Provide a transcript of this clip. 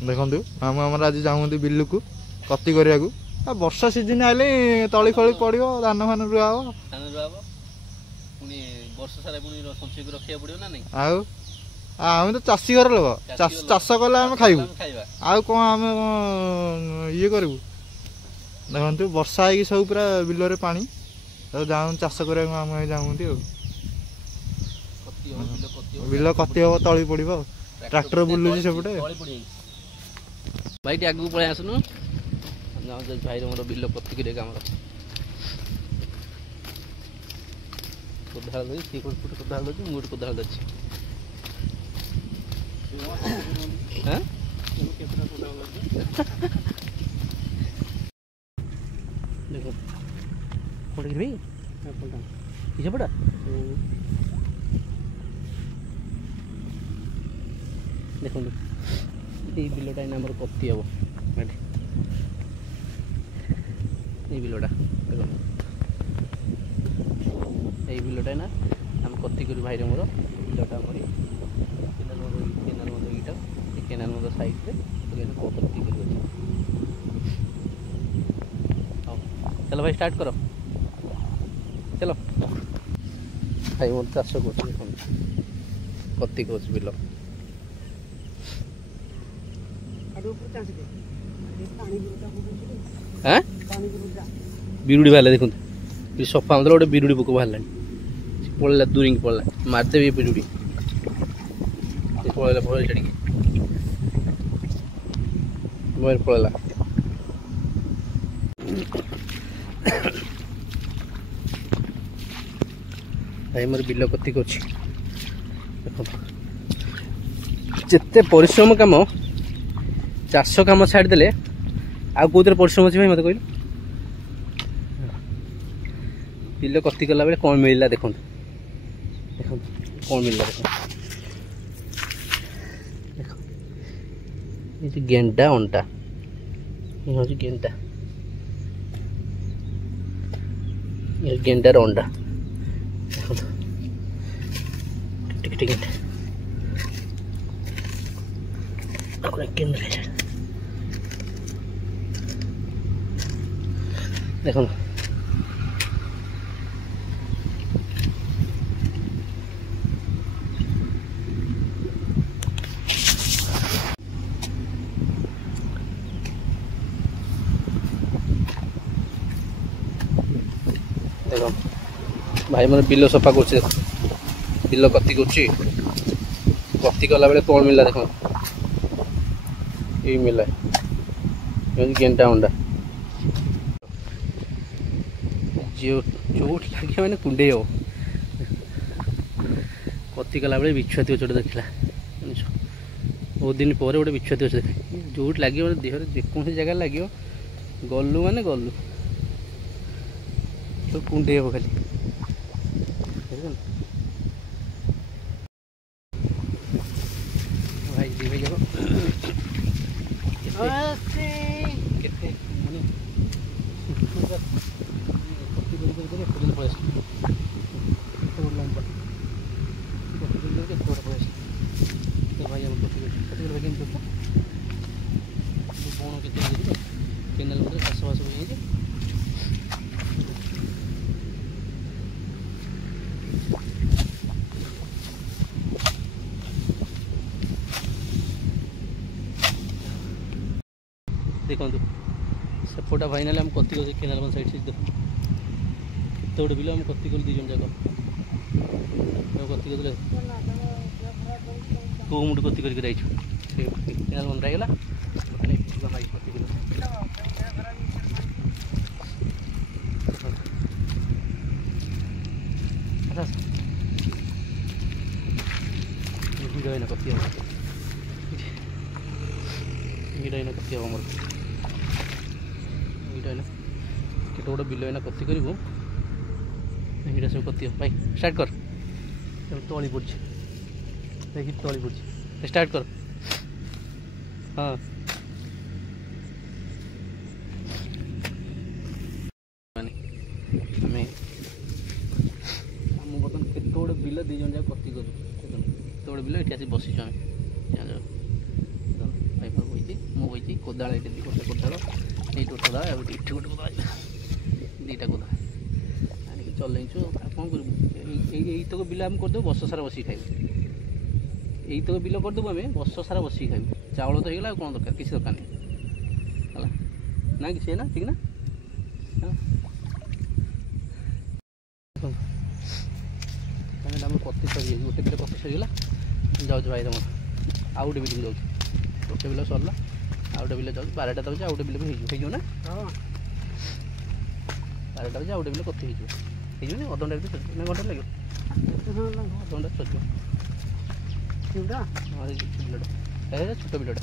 देखु आम आज जाऊँ बिल को कति करने को वर्षा सीजन आइले तली फली पड़ो धान फान रुआ हम आम तो चाषी घर लोक चाष कले आम खाइबू आउ कौन आम ये करूँ देखु वर्षा है सब पूरा बिल पानी जाऊँ चाष कर आम जाऊँगी बिल कति हम तली पड़ो ट्रैक्टर बुलूची सेपटे भाई आगे पलि आसनु भाई मोर बिल कति कर आम कोदाल सी कोदाल दूसरी मुझे कोदाल दूसरी देखो पड़ा भाई पीछे पड़ा देखो ये बिलटा आम कति हम ये बिलटा देखो ये बिलटा ना आम कति कर भाई मोर बिलटा आमरी केनाल मद ईटा केनाल मद साइड कति कर चलो भाई स्टार्ट करो चलो भाई मोर चाष कर कति कर बिल बिरुड़ी बाहर देखो सफा मतलब गोटे बिरुड़ी पोक बाहर पड़ा दूरी पड़ा मारदेवी बिरुड़ी पड़ा भर छाड़ी पड़ा भाई मोर बिल कति जिते परिश्रम काम चाष कम छाड़देले आ कौन परिश्रम अच्छे भाई मत कहल बिल कति कला बेले कौन मिलला देखो देखो कौन मिलला देखो ये गेंडा अंटा ये हूँ गेंडा ये गेंडार अंडा देखो टिक टिक देखो देखो भाई मोर बिल सफा कर बिल कति कति कला बेले कौन मिलला देखो ये मिला गेंडा अंडा जो चोट लगे मैंने कुंडे हो कति कला बेले बिछुआती गचटे देखला बहुत दिन पर गोटे बिछुआती गच देख जोट लगे मतलब देहर जेकोसी जगह लगे गलु माने गलु तो कुंडे हो खाली भाई जी भाई जाओ केनाल मध्य चाष बास हो देखो सेपटा फाइनाल आम कति कर केनाल मन साइड से देखो केत गोटे बिल आम कति कल दीजन जाक कति कर कौ मुठ कति करके केनाल मन रहीगला कति भिड़ कति हम कति हम मोर केट गोटे बिल एना कति करूँ सब कति भाई स्टार्ट कर तली पड़ी देखिए तली पड़ी स्टार्ट कर हाँ बर्तमान केत गोटे बिल दी जन जाक कति करूँ केत गोटे बिल ये बस भाई बही କୋଦାଳ ଏଇଠି ଗୋଟେ କୋଦାଳ ଏଇଠି ଗୋଟେ କୋଦାଳ ଆଉ ଏଠି ଗୋଟେ କୋଦାଳ ଦୁଇଟା କୋଦାଳ ଆଣିକି ଚଲେଇଛୁ। ଆଉ କ'ଣ କରିବୁ? ଏଇତକ ବିଲ ଆମେ କରିଦେବୁ, ବର୍ଷ ସାରା ବସିକି ଖାଇବୁ। ଏଇତକ ବିଲ କରିଦେବୁ ଆମେ, ବର୍ଷ ସାରା ବସିକି ଖାଇବୁ। ଚାଉଳ ତ ହେଇଗଲା, ଆଉ କ'ଣ ଦରକାର? କିଛି ଦରକାର ନାହିଁ ହେଲା ନା, କିଛି ନା, ଠିକ୍ ନା? ତାହେଲେ ଆମେ କତି ସରିଯାଇଛି, ଗୋଟେ ବିଲ କତି ସରିଗଲା। ଯାଉଛି ଭାଇ ତମର ଆଉ ଗୋଟେ ବିଲକୁ ଯାଉଛି। ଗୋଟେ ବିଲ ସରିଲା, ଆଉ ଗୋଟେ ବିଲ ଯାଉଛି। 12ଟା ଯାଉଛି, ଆଉ ଗୋଟେ ବିଲ ବି ହେଇଯିବ ନା? 12ଟା ବାଜେ, ଆଉ ଗୋଟେ ବିଲ କତି ହେଇଯିବନି? ଅଧଘଣ୍ଟା ଭିତରେ ସରିଯିବ ନା ଘଣ୍ଟା ଲାଗିବ? ଅଧଘଣ୍ଟା ସରିଯିବ। ହଁ, ବିଲଟା ଛୋଟ ବିଲଟା।